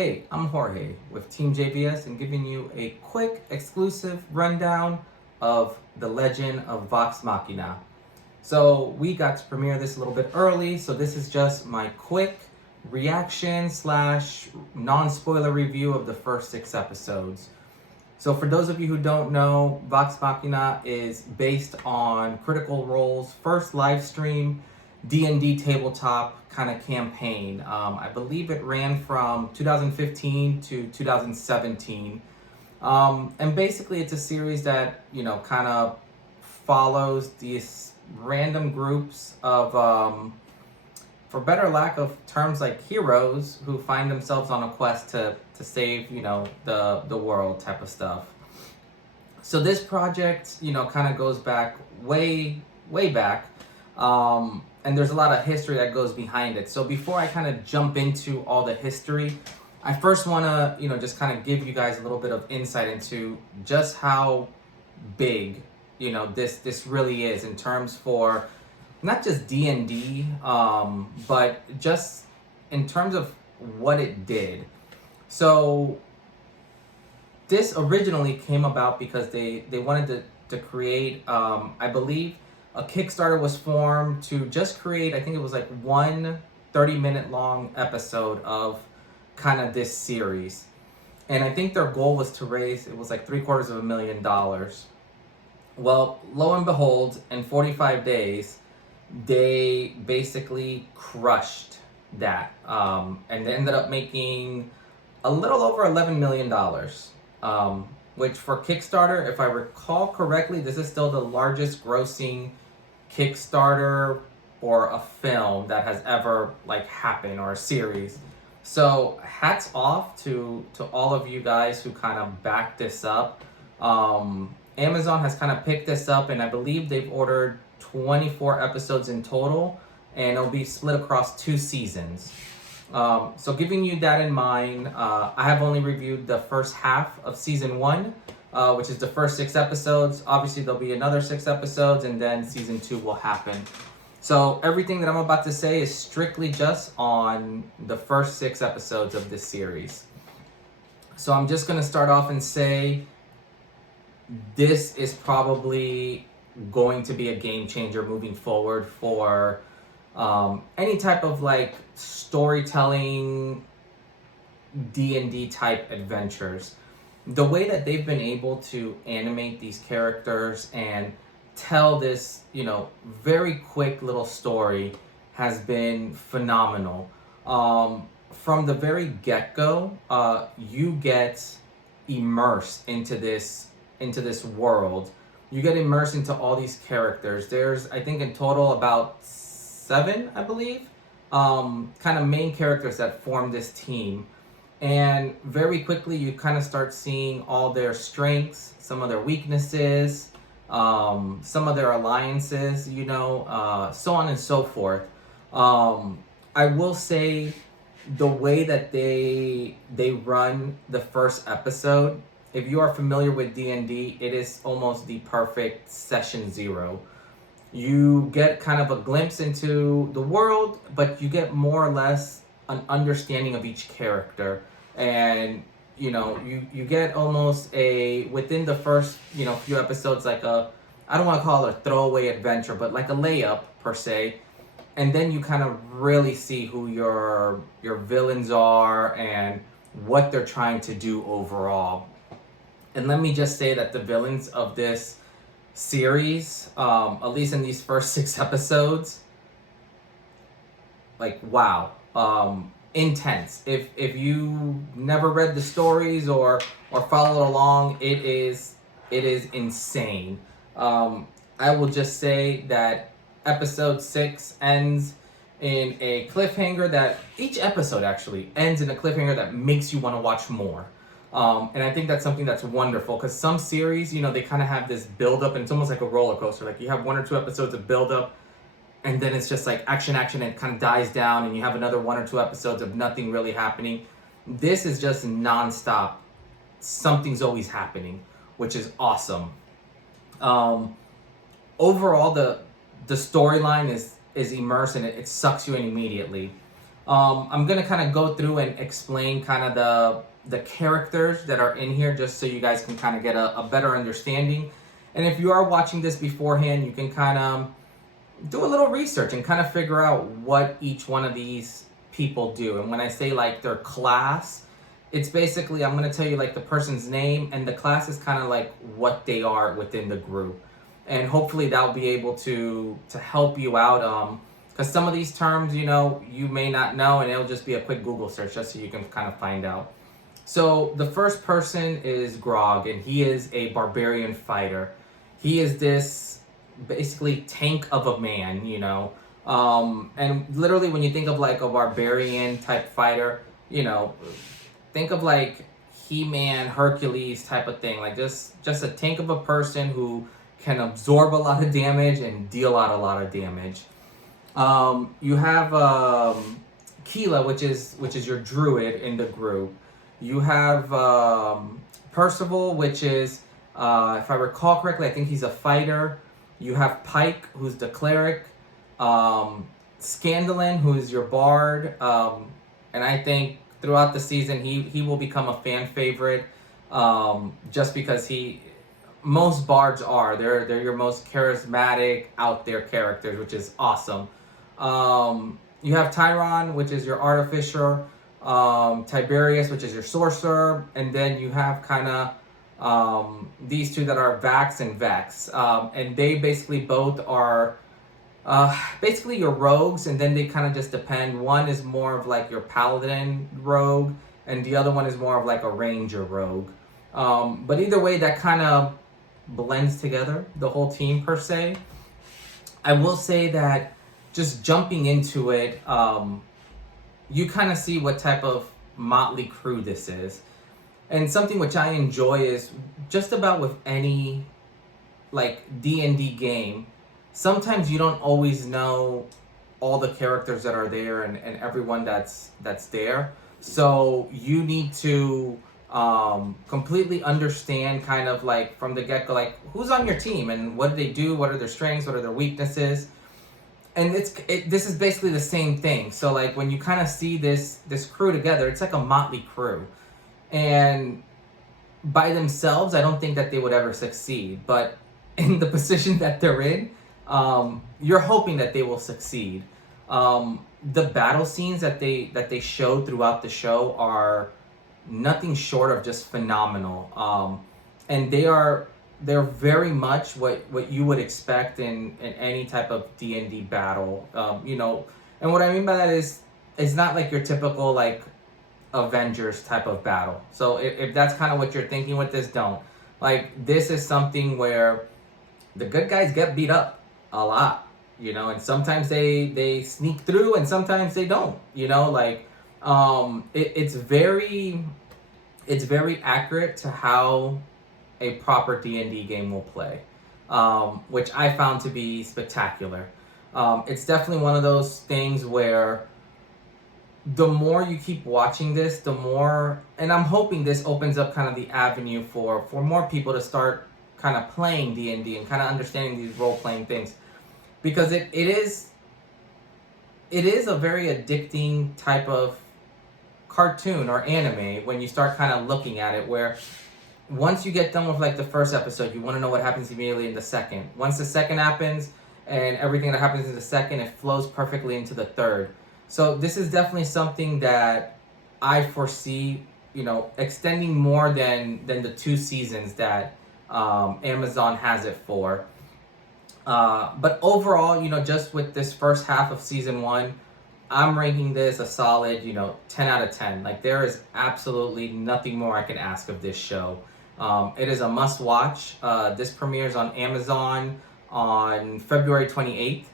Hey, I'm Jorge with TeamJVS and giving you a quick exclusive rundown of the legend of Vox Machina. So we got to premiere this a little bit early, so this is just my quick reaction slash non-spoiler review of the first 6 episodes. So for those of you who don't know, Vox Machina is based on Critical Role's first live stream D&D tabletop kind of campaign. I believe it ran from 2015 to 2017. And basically it's a series that, kind of follows these random groups of, for better lack of terms, like heroes who find themselves on a quest to save, the world type of stuff. So this project, kind of goes back way back. And there's a lot of history that goes behind it. So before I kind of jump into all the history, I first want to, just kind of give you guys a little bit of insight into just how big, this really is in terms for not just D&D, but just in terms of what it did. So this originally came about because they wanted to create, I believe, a Kickstarter was formed to just create, I think it was like one 30-minute long episode of kind of this series. And I think their goal was to raise, it was like $750,000. Well, lo and behold, in 45 days, they basically crushed that. And they ended up making a little over $11 million. Which for Kickstarter, if I recall correctly, this is still the largest grossing Kickstarter or a film that has ever happened, or a series. So hats off to all of you guys who kind of backed this up. Amazon has kind of picked this up, and I believe they've ordered 24 episodes in total, and it'll be split across 2 seasons. So giving you that in mind, I have only reviewed the first half of season 1, which is the first 6 episodes. Obviously, there'll be another 6 episodes, and then season 2 will happen. So everything that I'm about to say is strictly just on the first 6 episodes of this series. So I'm just going to start off and say this is probably going to be a game changer moving forward for any type of storytelling D&D type adventures. The way that they've been able to animate these characters and tell this, very quick little story has been phenomenal. From the very get-go, you get immersed into this world. You get immersed into all these characters. There's, I think, in total about 7, I believe, kind of main characters that form this team. And very quickly, you kind of start seeing all their strengths, some of their weaknesses, some of their alliances, so on and so forth. I will say the way that they run the first episode, if you are familiar with D&D, it is almost the perfect session 0. You get kind of a glimpse into the world, but you get more or less an understanding of each character. And, you get almost within the first, few episodes, I don't want to call it a throwaway adventure, but like a layup per se. And then you kind of really see who your villains are and what they're trying to do overall. And let me just say that the villains of this series, at least in these first 6 episodes, wow, intense. If you never read the stories or followed along, it is insane. I will just say that episode 6 ends in a cliffhanger that each episode actually ends in a cliffhanger that makes you want to watch more. And I think that's something that's wonderful, because some series, they kind of have this build-up, and it's almost like a roller coaster. You have 1 or 2 episodes of build-up, and then it's just action, and it kind of dies down, and you have another 1 or 2 episodes of nothing really happening. This is just nonstop. Something's always happening, which is awesome. Overall, the storyline is immersed, and it sucks you in immediately. I'm gonna kind of go through and explain kind of the characters that are in here, just so you guys can kind of get a better understanding. And if you are watching this beforehand, you can kind of do a little research and kind of figure out what each one of these people do. And when I say like their class, it's basically, I'm going to tell you like the person's name, and the class is kind of like what they are within the group. And hopefully that'll be able to help you out, because some of these terms, you know, you may not know, and it'll just be a quick Google search just so you can kind of find out. So the first person is Grog, and he is a barbarian fighter. He is this basically tank of a man, you know. And literally when you think of like a barbarian type fighter, you know, think of like He-Man, Hercules type of thing. Like just a tank of a person who can absorb a lot of damage and deal out a lot of damage. You have Keela, which is your druid in the group. You have Percival, which is, if I recall correctly, I think he's a fighter. You have Pike, who's the cleric. Scandalin, who is your bard. And I think throughout the season, he will become a fan favorite, just because most bards are. They're your most charismatic, out there characters, which is awesome. You have Tyron, which is your artificer. Tiberius, which is your sorcerer. And then you have kind of these two that are Vax and Vex. And they basically both are basically your rogues, and then they kind of just depend. One is more of like your paladin rogue, and the other one is more of like a ranger rogue. But either way, that kind of blends together, the whole team per se. I will say that just jumping into it, you kind of see what type of motley crew this is. And something which I enjoy is just about with any like D&D game, sometimes you don't always know all the characters that are there and everyone that's there. So you need to completely understand kind of like from the get-go, like who's on your team and what do they do, what are their strengths, what are their weaknesses. And this is basically the same thing. So like when you kind of see this crew together, it's like a motley crew. And by themselves, I don't think that they would ever succeed. But in the position that they're in, you're hoping that they will succeed. The battle scenes that they showed throughout the show are nothing short of just phenomenal. And they're very much what you would expect in any type of D&D battle. You know, and what I mean by that is it's not like your typical like Avengers type of battle. So if that's kind of what you're thinking with this, don't. Like this is something where the good guys get beat up a lot, you know, and sometimes they sneak through and sometimes they don't, you know, like it's very accurate to how a proper D&D game will play, which I found to be spectacular. It's definitely one of those things where the more you keep watching this, the more, and I'm hoping this opens up kind of the avenue for more people to start kind of playing D&D and kind of understanding these role-playing things, because it is a very addicting type of cartoon or anime when you start kind of looking at it, where once you get done with like the first episode, you want to know what happens immediately in the second. Once the second happens and everything that happens in the second, it flows perfectly into the third. So this is definitely something that I foresee, you know, extending more than the 2 seasons that Amazon has it for. But overall, you know, just with this first half of season 1, I'm ranking this a solid, you know, 10 out of 10. Like there is absolutely nothing more I can ask of this show. It is a must watch. This premieres on Amazon on February 28th.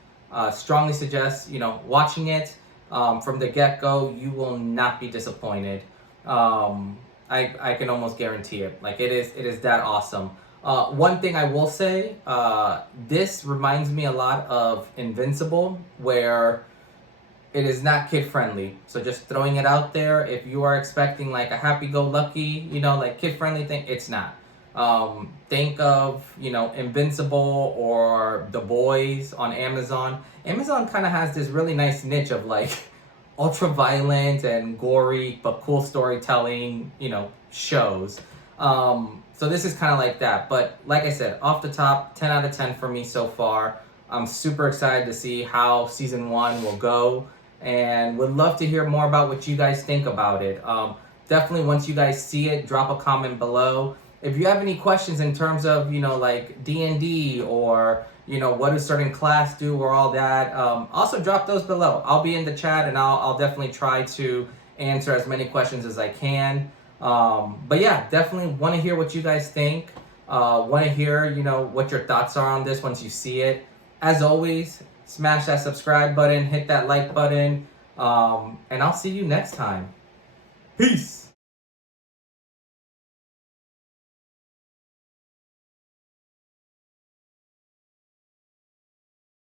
Strongly suggest, you know, watching it. From the get-go, you will not be disappointed. I can almost guarantee it. Like it is that awesome. One thing I will say, this reminds me a lot of Invincible, where it is not kid-friendly. So just throwing it out there, if you are expecting like a happy-go-lucky, you know, like kid-friendly thing, it's not. Think of, you know, Invincible or The Boys on Amazon. Amazon kind of has this really nice niche of like ultra violent and gory but cool storytelling, shows. So this is kind of like that. But like I said, off the top, 10 out of 10 for me so far. I'm super excited to see how season 1 will go, and would love to hear more about what you guys think about it. Definitely, once you guys see it, drop a comment below. If you have any questions in terms of, like D&D or, what does certain class do or all that, also drop those below. I'll be in the chat, and I'll definitely try to answer as many questions as I can. But yeah, definitely want to hear what you guys think. Want to hear, what your thoughts are on this once you see it. As always, smash that subscribe button, hit that like button, and I'll see you next time. Peace!